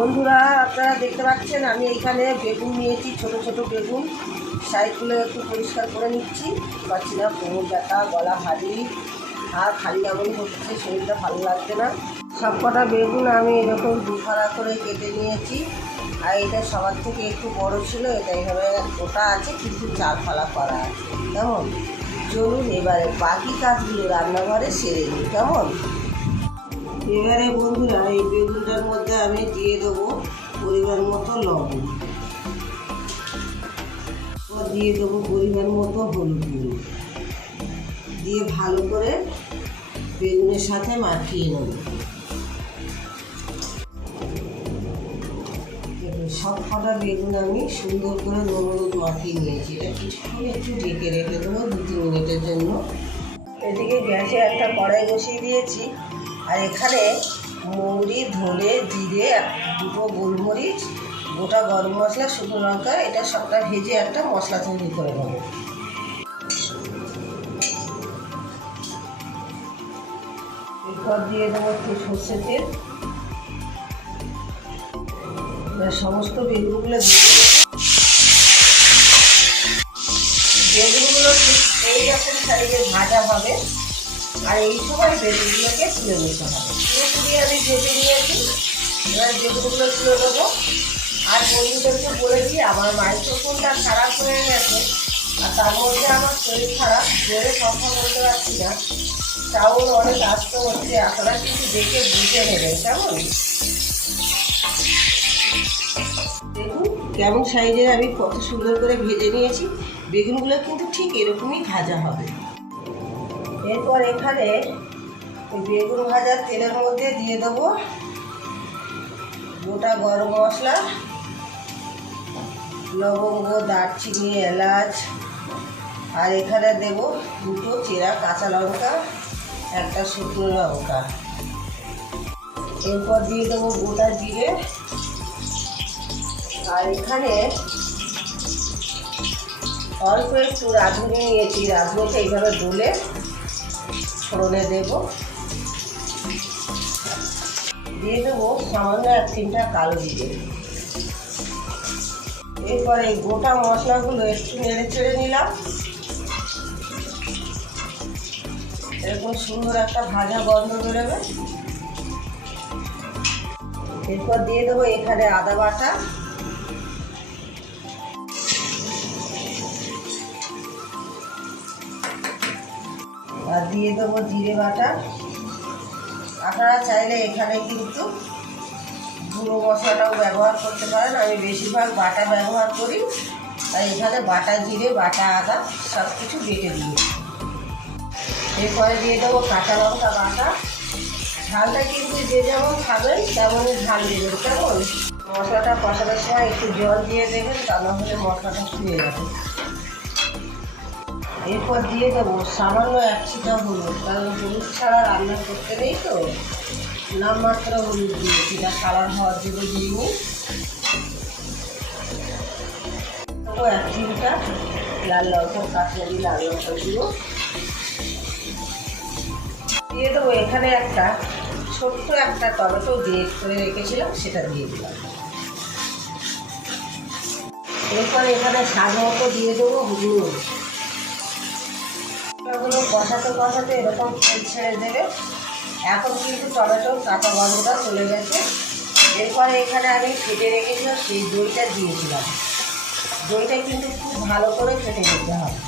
বন্ধুরা, আপনারা দেখতে পাচ্ছেন, আমি এইখানে বেগুন নিয়েছি, ছোট ছোট বেগুন। সাইডগুলো একটু পরিষ্কার করে নিচ্ছি। পাচ্ছি না কোমর ব্যথা গলা ভারী। আর খালি এমন হচ্ছে, শরীরটা ভালো লাগছে না। সব কটা বেগুন আমি এরকম দুফাড়া করে কেটে নিয়েছি। আর এটা সবার থেকে একটু বড় ছিল, এটা এইভাবে ওটা আছে, কিন্তু চার ফালা করা আছে। কেমন? চলুন এবারে বাকি কাজগুলো রান্নাঘরে সেরে নিই, কেমন? এবারে বন্ধুরা, এই বেগুনটার মধ্যে আমি দিয়ে দেবো পরিমাণ মতো লবণ। দিয়ে দেবো পরিমাণ মতো হলুদ গুঁড়ো। দিয়ে ভালো করে বেগুনের সাথে মাখিয়ে নেব। সব কটা বেগুন আমি সুন্দর করে নরদ মাখিয়ে নিয়েছি। এটা কিছুক্ষণ একটু ঢেকে রেখে দেবো দু তিন মিনিটের জন্য। এদিকে গ্যাসে একটা কড়াই বসিয়ে দিয়েছি। আর এখানে মৌরি ধনে, জিরে, দুটো গোলমরিচ, গোটা গরম মশলা, শুকনো লঙ্কা, এটা সবটা ভেজে একটা মশলা তৈরি করে নেব। এরপর দিয়ে দেবো একটু সর্ষে তেল। সমস্ত বেগুনগুলো দিয়ে বেগুনগুলো ঠিক এই রকম সাইজে ভাজা হবে। আর এই সময় বেগুনগুলোকে তুলে নিতে হবে। পুরোপুরি আমি ভেজে নিয়েছি। এবার বেগুনগুলো তুলে দেবো আর বন্ধুদেরকে বলে দিই, আমার মাইক্রোফোনটা খারাপ হয়ে গেছে। আর তার মধ্যে আমার শরীর খারাপ, জোরে কথা বলতে পারছি না। তাও অনেক আসতে হচ্ছে, আপনারা কিন্তু দেখে বুঝে নেবেন, কেমন? দেখুন কেমন সাইজের আমি কত সুন্দর করে ভেজে নিয়েছি। বেগুনগুলো কিন্তু ঠিক এরকমই ভাজা হবে। এরপর এখানে বেগুন ভাজার তেলের মধ্যে দিয়ে দেবো গোটা গরম মশলা, লবঙ্গ, দারচিনি, এলাচ, আর এখানে দেব দুটো চেরা কাঁচা লঙ্কা, একটা শুকনো লঙ্কা। এরপর দিয়ে দেবো গোটা জিরে। আর এখানে অল্প একটু রাঁধুনি নিয়েছি রাঁধুনিটা এইভাবে ডলে ফোড়নে দেবো। দিয়ে দেবো সামান্য এক তিনটা কালো জিরে। এরপরে গোটা মশলাগুলো একটু নেড়ে চেড়ে নিলাম। এরকম সুন্দর একটা ভাজা গন্ধ বেরোবে। এরপর দিয়ে দেবো এখানে আদা বাটা। আর দিয়ে দেবো জিরে বাটা। আপনারা চাইলে এখানে কিন্তু গুঁড়ো মশলাটাও ব্যবহার করতে পারেন। আমি বেশিরভাগ বাটা ব্যবহার করি। তাই এখানে বাটা, জিরে, বাটা, আদা সব কিছু বেটে দিয়েছি এরপরে দিয়ে দেবো কাঁচা লঙ্কা বাটা। ঝালটা কিন্তু যে যেমন খাবেন, তেমনই ঝাল দেবেন। কেমন? মশলাটা কষানোর সময় একটু জল দিয়ে দেবেন, তা না হলে মশলাটা ফুয়ে যাবে। এরপর দিয়ে দেবো সামান্য এক ছিটা হলুদ, কারণ হলুদ ছাড়া রান্না করতে নেই তো। নামমাত্র হলুদ দিয়েছি এটা কালার হওয়ার জন্য দিইনি। এক চিমটা লাল লঙ্কা, কাশ্মীরি লাল লঙ্কা দিব দিয়ে দেবো এখানে একটা ছোট্ট একটা টমেটো দিয়ে করে রেখেছিলাম, সেটা দিয়ে দিলাম। এরপর এখানে স্বাদ মতো দিয়ে দেবো হলুদ। ওগুলো কষাতে কষাতে এরকম ছেড়ে দেবে। এখন কিন্তু টমেটোর কাঁচা গন্ধটা চলে গেছে। এরপরে এখানে আমি ফেটে রেখেছিলাম সেই দইটা দিয়েছিলাম। দইটা কিন্তু খুব ভালো করে ফেটে নিতে হবে।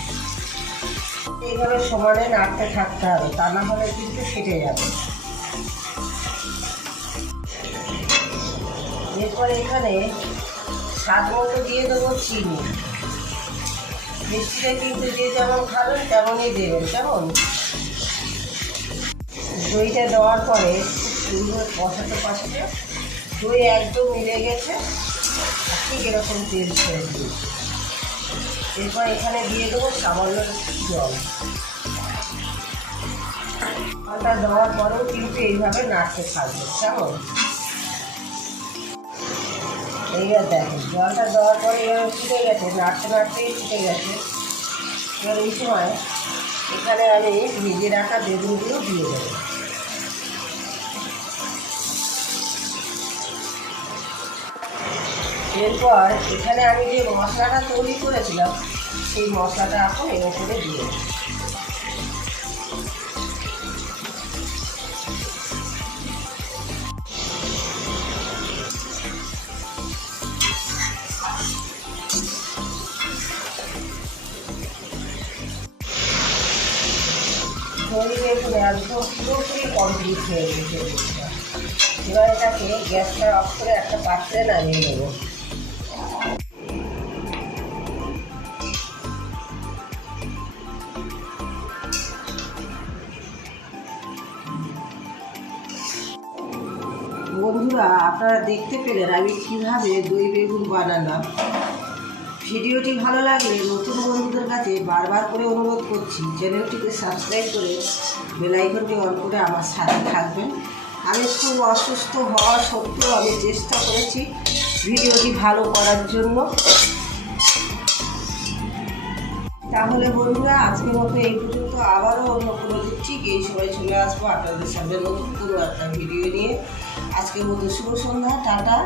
এইভাবে সমানে নাড়তে থাকতে হবে, তা না হলে কিন্তু ফেটে যাবে। এরপরে এখানে স্বাদ মতো দিয়ে দেবো চিনি। মিষ্টিটা কিন্তু যে যেমন খাবেন, তেমনই দেবেন, কেমন? দইটা দেওয়ার পরে সুন্দর কষাতে কষাতে দই একদম মিলে গেছে, ঠিক এরকম তেল ছেড়ে এরপর এখানে দিয়ে দেবো সামান্য জল। জলটা দেওয়ার পরেও কিন্তু এইভাবে নাড়তে থাকবে, কেমন? এইবার দেখেন, জলটা দেওয়ার পরে এবার ফুটে গেছে, নাড়তে নাড়তেই ফুটে গেছে এবার এই সময় এখানে আমি ভেজে রাখা বেগুনগুলো দিয়ে দেবো এরপর এখানে আমি যে মশলাটা তৈরি করেছিলাম, সেই মশলাটা এখন এর উপরে দিয়ে দেবো। তৈরি বেগুন একদম পুরোপুরি কমপ্লিট হয়ে গেছে। এবার এটাকে গ্যাসটা অফ করে একটা পাত্রে নামিয়ে নেব। বন্ধুরা, আপনারা দেখতে পেলেন আমি কীভাবে দই বেগুন বানালাম। ভিডিওটি ভালো লাগলে নতুন বন্ধুদের কাছে বারবার করে অনুরোধ করছি চ্যানেলটিকে সাবস্ক্রাইব করে বেলাইকনটি অন করে আমার সাথে থাকবেন। আমি খুব অসুস্থ হওয়া সত্ত্বেও আমি চেষ্টা করেছি ভিডিওটি ভালো করার জন্য। তাহলে বন্ধুরা, আজকের মতো এই পর্যন্ত। আবারও অন্য কোনো ঠিক এই সময় চলে আসব আপনাদের সামনে নতুন কোনো একটা ভিডিও নিয়ে। আজকের মতো শুভ সন্ধ্যা, টাটা।